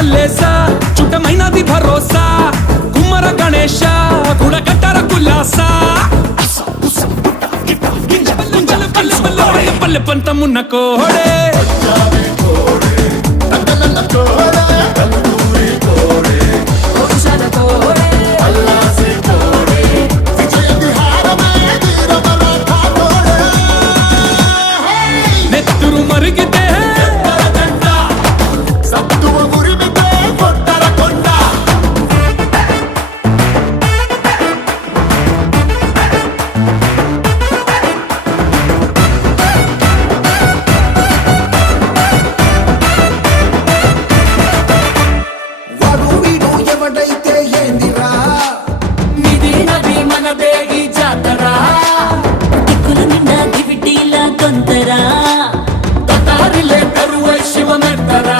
మల్లేస చుట్టమైనది భరోసా కుమ్మర గణేశ కుడ కట్టర కుల్లాస పల్లె పంతమున్న కోడే